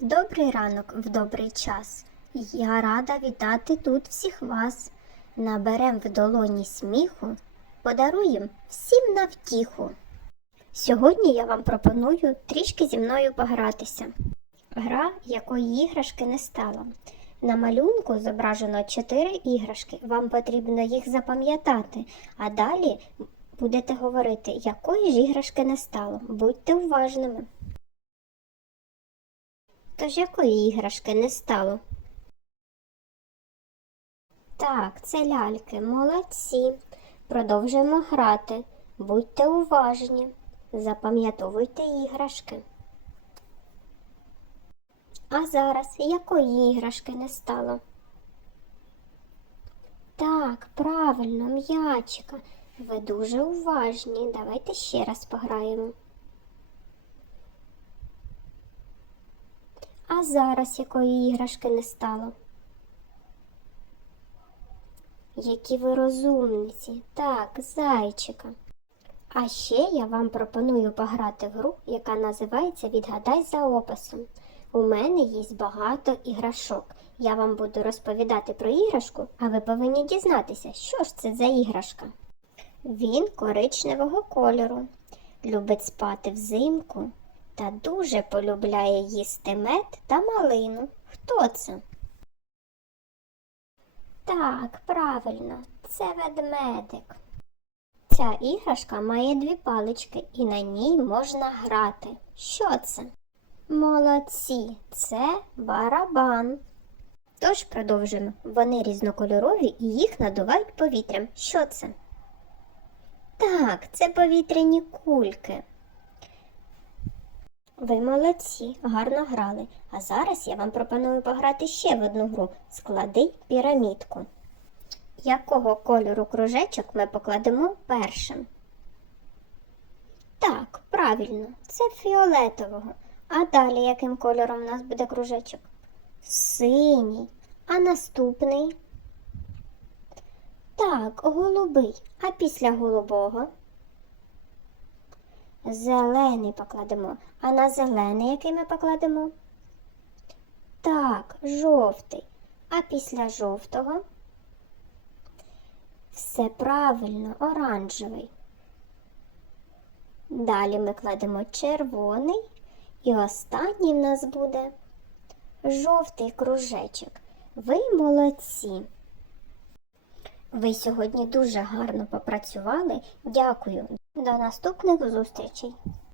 Добрий ранок в добрий час. Я рада вітати тут всіх вас. Наберем в долоні сміху, подаруєм всім на втіху. Сьогодні я вам пропоную трішки зі мною погратися. Гра, якої іграшки не стало. На малюнку зображено чотири іграшки. Вам потрібно їх запам'ятати, а далі будете говорити, якої ж іграшки не стало. Будьте уважними. Тож якої іграшки не стало? Так, це ляльки, молодці. Продовжуємо грати. Будьте уважні. Запам'ятовуйте іграшки. А зараз якої іграшки не стало? Так, правильно, м'ячика. Ви дуже уважні. Давайте ще раз пограємо. А зараз якої іграшки не стало? Які ви розумниці. Так, зайчика. А ще я вам пропоную пограти в гру, яка називається Відгадай за описом. У мене є багато іграшок. Я вам буду розповідати про іграшку, а ви повинні дізнатися, що ж це за іграшка. Він коричневого кольору, любить спати взимку та дуже полюбляє їсти мед та малину. Хто це? Так, правильно, це ведмедик. Ця іграшка має дві палички і на ній можна грати. Що це? Молодці, це барабан. Тож продовжимо. Вони різнокольорові і їх надувають повітрям. Що це? Так, це повітряні кульки. Ви молодці, гарно грали. А зараз я вам пропоную пограти ще в одну гру. Склади пірамідку. Якого кольору кружечок ми покладемо першим? Так, правильно, це фіолетового. А далі яким кольором у нас буде кружечок? Синій. А наступний? Так, голубий. А після голубого? Зелений покладемо. А на зелений який ми покладемо? Так, жовтий. А після жовтого? Все правильно, оранжевий. Далі ми кладемо червоний, і останній в нас буде жовтий кружечок. Ви молодці. Ви сьогодні дуже гарно попрацювали. Дякую. До наступних зустрічей!